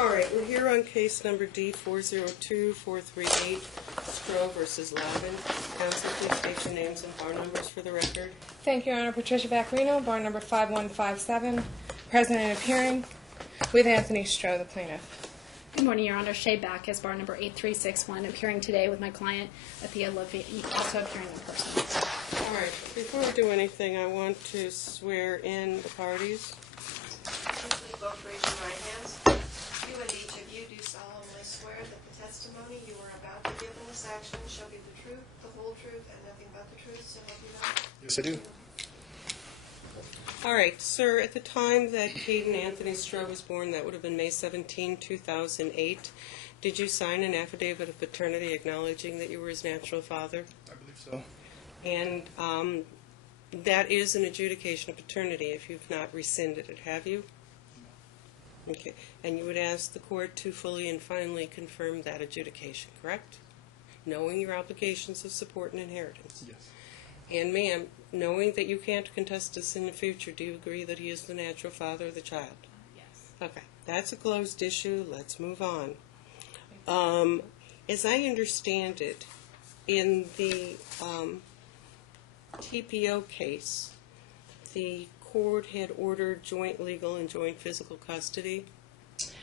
All right, we're here on case number D402438, Stroh versus Lavin. Counsel, please state your names and bar numbers for the record. Thank you, Your Honor. Patricia Baccarino, bar number 5157, present and appearing with Anthony Stroh, the plaintiff. Good morning, Your Honor. Shay Backus, bar number 8361, appearing today with my client, Lavin, also appearing in person. All right, before we do anything, I want to swear in the parties. Please both raise your right hands. You and each of you do solemnly swear that the testimony you are about to give in this action shall be the truth, the whole truth, and nothing but the truth, so help you God? Yes, I do. All right, sir, at the time that Caden Anthony Stroh was born, that would have been May 17, 2008, did you sign an affidavit of paternity acknowledging that you were his natural father? I believe so. And that is an adjudication of paternity if you've not rescinded it, have you? Okay, and you would ask the court to fully and finally confirm that adjudication, correct? Knowing your obligations of support and inheritance. Yes. And ma'am, knowing that you can't contest this in the future, do you agree that he is the natural father of the child? Yes. Okay, that's a closed issue. Let's move on. As I understand it, in the TPO case, the court had ordered joint legal and joint physical custody.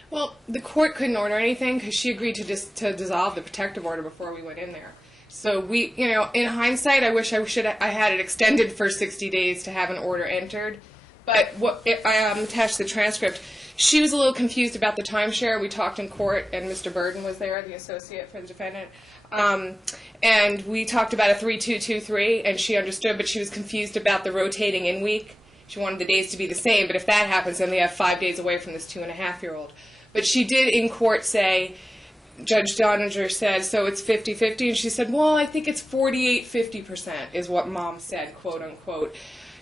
Well, the court couldn't order anything because she agreed to dissolve the protective order before we went in there. So we, in hindsight, I wish I had it extended for 60 days to have an order entered. But I attached the transcript. She was a little confused about the timeshare. We talked in court, and Mr. Burden was there, the associate for the defendant. And we talked about a 3-2-2-3, and she understood, but she was confused about the rotating in week. She wanted the days to be the same, but if that happens, then they have 5 days away from this 2.5-year-old. But she did in court say, Judge Doninger said, so it's 50-50, and she said, well, I think it's 48-50% is what Mom said, quote unquote.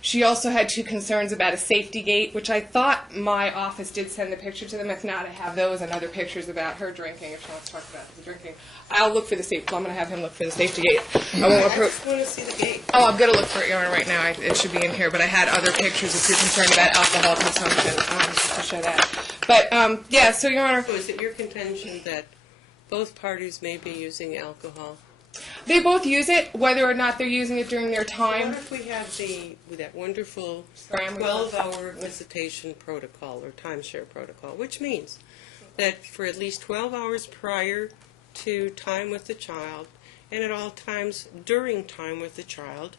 She also had 2 concerns about a safety gate, which I thought my office did send the picture to them. If not, I have those and other pictures about her drinking, if she wants to talk about the drinking. I'll look for the safety. I'm going to have him look for the safety gate. I just want to see the gate. Oh, I'm going to look for it, Your Honor, right now. It should be in here, but I had other pictures if you're concerned about alcohol consumption just to show that. But, yeah, so, Your Honor. So is it your contention that both parties may be using alcohol? They both use it, whether or not they're using it during their time. What if we have that wonderful Scramble. 12-hour visitation protocol or timeshare protocol, which means that for at least 12 hours prior to time with the child and at all times during time with the child,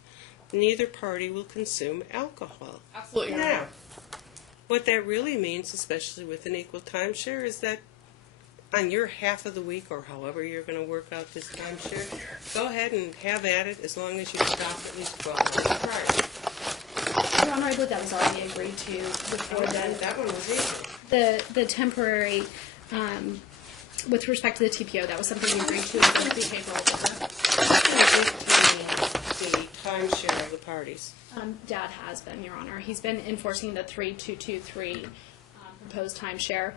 neither party will consume alcohol. Absolutely. Now, what that really means, especially with an equal timeshare, is that on your half of the week, or however you're going to work out this timeshare, go ahead and have at it as long as you stop at least 12 hours prior. Your Honor, I believe that was already agreed to before That one was easy. the temporary, with respect to the TPO, that was something we agreed to in the behavioral order. The timeshare of the parties. Dad has been, Your Honor. He's been enforcing the 3-2-2-3 proposed timeshare.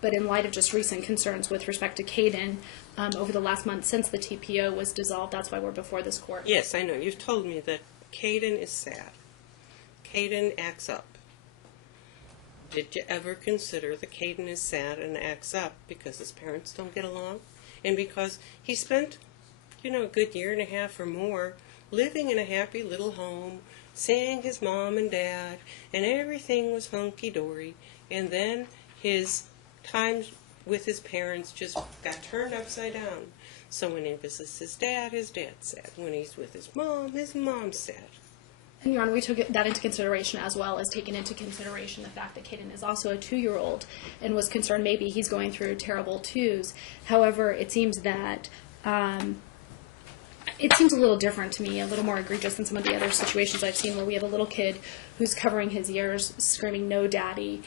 But in light of just recent concerns with respect to Caden, over the last month since the TPO was dissolved, that's why we're before this court. Yes, I know. You've told me that Caden is sad. Caden acts up. Did you ever consider that Caden is sad and acts up because his parents don't get along? And because he spent, a good 1.5 years or more living in a happy little home, seeing his mom and dad, and everything was hunky-dory, and then his time with his parents just got turned upside down. So when he visits his dad's sad. When he's with his mom's sad. And Your Honor, we took that into consideration as well as taking into consideration the fact that Caden is also a 2-year-old and was concerned maybe he's going through terrible twos. However, it seems that it seems a little different to me, a little more egregious than some of the other situations I've seen where we have a little kid who's covering his ears, screaming, "No, Daddy,"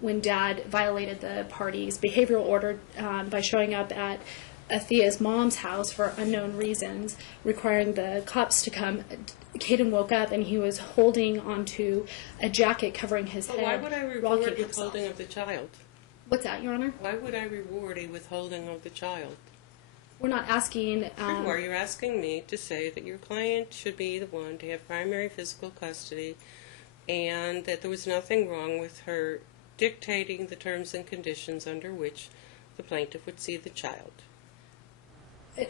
when Dad violated the party's behavioral order by showing up at Athea's mom's house for unknown reasons, requiring the cops to come. Caden woke up and he was holding onto a jacket covering his head. Why would I reward withholding of the child? What's that, Your Honor? Why would I reward a withholding of the child? We're not asking... Sure, you're asking me to say that your client should be the one to have primary physical custody and that there was nothing wrong with her dictating the terms and conditions under which the plaintiff would see the child.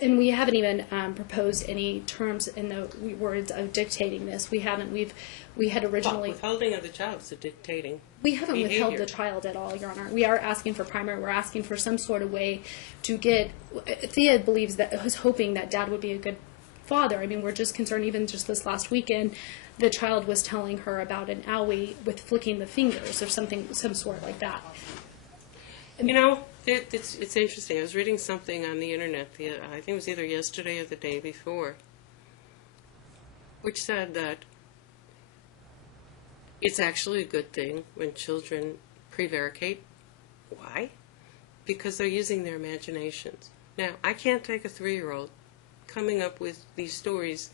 And we haven't even proposed any terms in the words of dictating this. We haven't. We had originally Withholding of the child is a dictating. We haven't behavior. withheld the child at all, Your Honor. We are asking for primary. We're asking for some sort of way to get. Thea believes that was hoping that Dad would be a good father. I mean, we're just concerned. Even just this last weekend, the child was telling her about an owie with flicking the fingers or something, some sort like that. You know, it's interesting. I was reading something on the internet, I think it was either yesterday or the day before, which said that it's actually a good thing when children prevaricate. Why? Because they're using their imaginations. Now, I can't take a 3-year-old coming up with these stories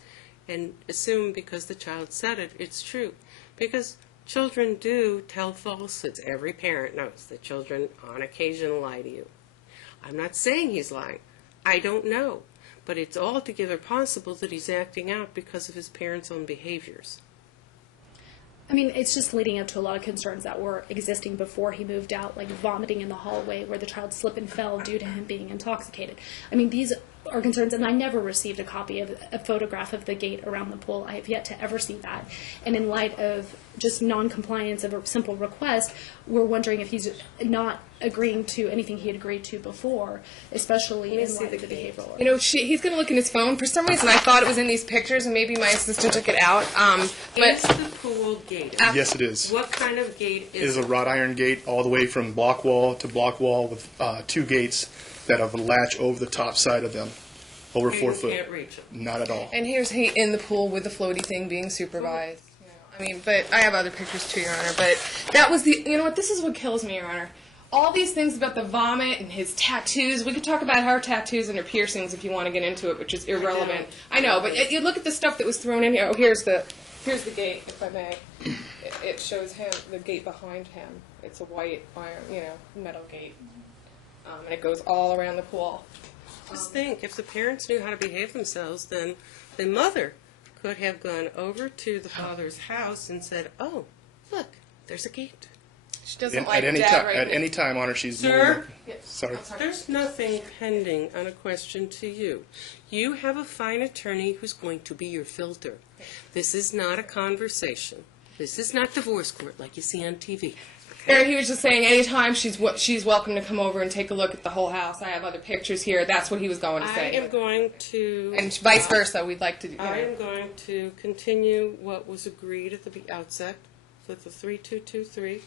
and assume because the child said it, it's true. Because children do tell falsehoods. Every parent knows that children on occasion lie to you. I'm not saying he's lying. I don't know. But it's altogether possible that he's acting out because of his parents' own behaviors. I mean, it's just leading up to a lot of concerns that were existing before he moved out, like vomiting in the hallway where the child slipped and fell due to him being intoxicated. I mean, these are concerns, and I never received a copy of a photograph of the gate around the pool. I have yet to ever see that. And in light of just non-compliance of a simple request, we're wondering if he's not agreeing to anything he had agreed to before, especially in light of the behavioral order. You know, he's going to look in his phone. For some reason, I thought it was in these pictures, and maybe my assistant took it out. Is the pool gated? Yes, it is. What kind of gate It is is a wrought iron gate all the way from block wall to block wall with 2 gates that have a latch over the top side of them, over 4 foot. You can't reach it. Not at all. And here's he in the pool with the floaty thing being supervised. You know, I mean, but I have other pictures too, Your Honor. But that was the, you know what, this is what kills me, Your Honor. All these things about the vomit and his tattoos. We could talk about her tattoos and her piercings if you want to get into it, which is irrelevant. I know, but you look at the stuff that was thrown in here. Oh, here's the gate, if I may. It shows him, the gate behind him. It's a white iron, metal gate. And it goes all around the pool. Just think, if the parents knew how to behave themselves, then the mother could have gone over to the father's house and said, "Oh, look, there's a gate." She doesn't And like at any Dad time, right at now. any time, Honor, she's Sir? Yes. Sorry. I'm sorry. There's nothing pending on a question to you. You have a fine attorney who's going to be your filter. This is not a conversation. This is not divorce court like you see on TV. He was just saying anytime she's welcome to come over and take a look at the whole house. I have other pictures here. That's what he was going to I say. am going to... And vice versa, we'd like to... I am going to continue what was agreed at the outset, that the 3223.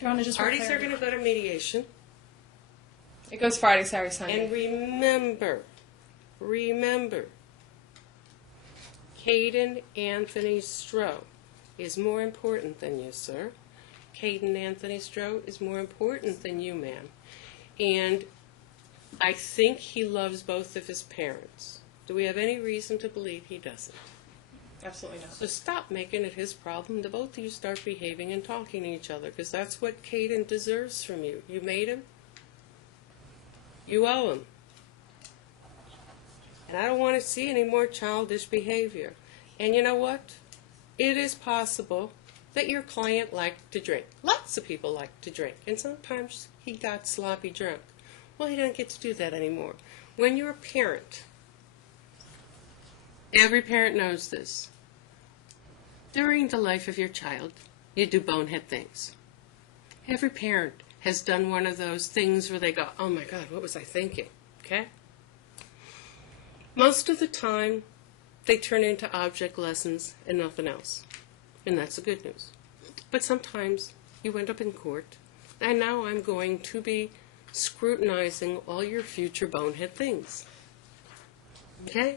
Your Honor, just for Parties are clarity. going to go to mediation. It goes Friday, Saturday, Sunday. And remember, Caden Anthony Stroh is more important than you, sir. Caden Anthony Stroh is more important than you, ma'am. And I think he loves both of his parents. Do we have any reason to believe he doesn't? Absolutely not. So stop making it his problem. The both of you start behaving and talking to each other, because that's what Caden deserves from you. You made him. You owe him. And I don't want to see any more childish behavior. And you know what? It is possible that your client liked to drink. Lots of people like to drink. And sometimes he got sloppy drunk. Well, he doesn't get to do that anymore. When you're a parent, every parent knows this. During the life of your child, you do bonehead things. Every parent has done one of those things where they go, "Oh my God, what was I thinking?" Okay? Most of the time, they turn into object lessons and nothing else. And that's the good news. But sometimes you end up in court, and now I'm going to be scrutinizing all your future bonehead things. Okay?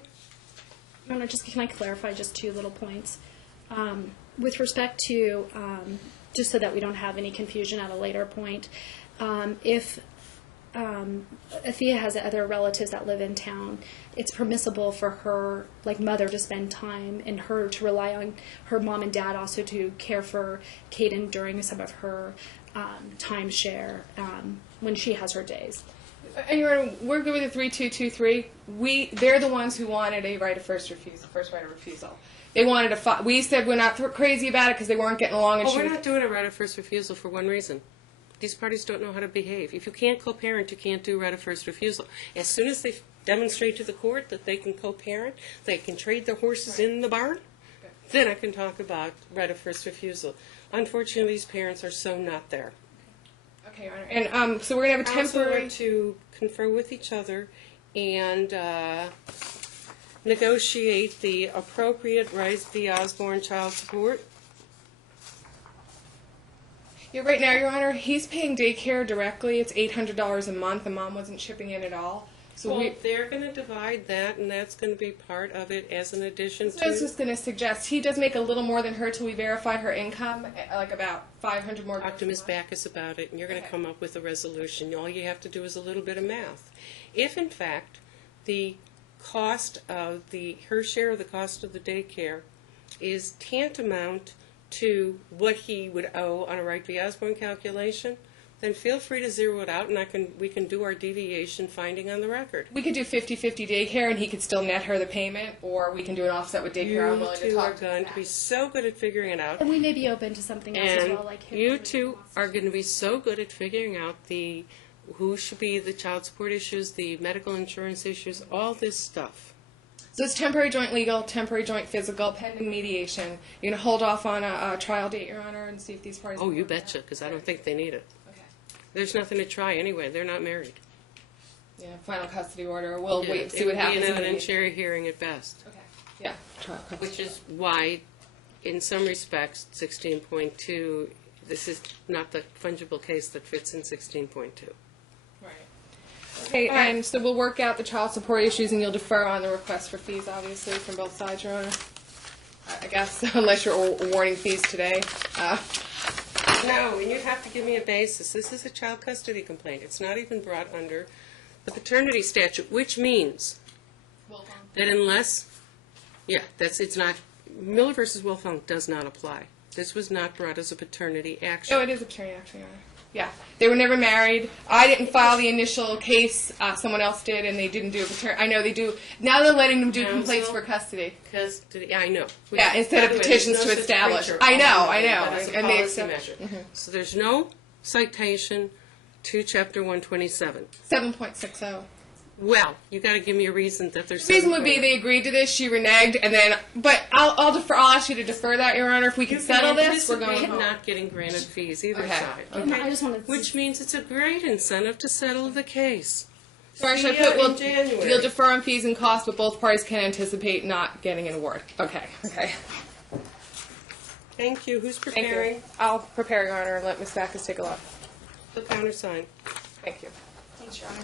Your Honor, just can I clarify just 2 little points? With respect to, just so that we don't have any confusion at a later point, if Thea has other relatives that live in town, it's permissible for her, like mother, to spend time and her to rely on her mom and dad also to care for Caden during some of her timeshare when she has her days. And we're good with the 3223. They're the ones who wanted a right of first right of refusal. They wanted a. We said we're not crazy about it because they weren't getting along. And Well, we're not doing a right of first refusal for one reason. These parties don't know how to behave. If you can't co-parent, you can't do right of first refusal. As soon as they demonstrate to the court that they can co-parent, they can trade their horses in the barn, then I can talk about right of first refusal. Unfortunately, these parents are so not there. Okay, Your Honor. And so we're going to have a temporary. Also to confer with each other and negotiate the appropriate Rice v. Osborne child support. Yeah, right now, Your Honor, he's paying daycare directly. It's $800 a month. The mom wasn't chipping in at all. So Well, they're going to divide that, and that's going to be part of it as an addition So I was to. just going to suggest he does make a little more than her till we verify her income, like about 500 more. Talk to Ms. Backus about it, and you're going to come up with a resolution. All you have to do is a little bit of math. If, in fact, the cost of her share of the cost of the daycare is tantamount to what he would owe on a Wright v. Osborne calculation, then feel free to zero it out, and we can do our deviation finding on the record. We could do 50-50 daycare, and he could still net her the payment, or we can do an offset with daycare. I'm You willing to two are talk to going to be so good at figuring it out. And we may be open to something else as And well, like you two are going to be so good at figuring out who should be the child support issues, the medical insurance issues, all this stuff. So it's temporary joint legal, temporary joint physical, pending mediation. You're going to hold off on a trial date, Your Honor, and see if these parties. Oh, you betcha, because I don't think they need it. Okay. There's nothing to try anyway. They're not married. Yeah, final custody order. We'll wait and see what happens. It in would the be an meeting. evidentiary hearing at best. Okay. Yeah. Trial custody. Which is why, in some respects, 16.2, this is not the fungible case that fits in 16.2. Right. Okay, and so we'll work out the child support issues, and you'll defer on the request for fees, obviously, from both sides, Your Honor. I guess, unless you're awarding fees today. No, and you have to give me a basis. This is a child custody complaint. It's not even brought under the paternity statute, which means that unless, it's not, Miller versus Wilfong does not apply. This was not brought as a paternity action. Oh, it is a paternity action, Your Honor. Yeah. They were never married. I didn't file the initial case. Someone else did, and they didn't do a paternity. I know they do. Now they're letting them do complaints for custody. Because, I know. Yeah, instead of petitions to establish. I know. That is a And they policy accept measure. So there's no citation to Chapter 127. 7.60. Well, you got to give me a reason that there's. The reason would be they agreed to this, she reneged, and then. But I'll defer. I'll ask you to defer that, Your Honor. If we can settle this, we're going home. Not getting granted fees either Okay. side. I just wanted to Which means it's a great incentive to settle the case. Sorry, See should I ya put, in January. you'll defer on fees and costs, but both parties can anticipate not getting an award. Okay. Thank you. Who's Thank preparing? you. I'll prepare, Your Honor, and let Ms. Backus take a look. The countersign. Thank you. Thanks, Your Honor.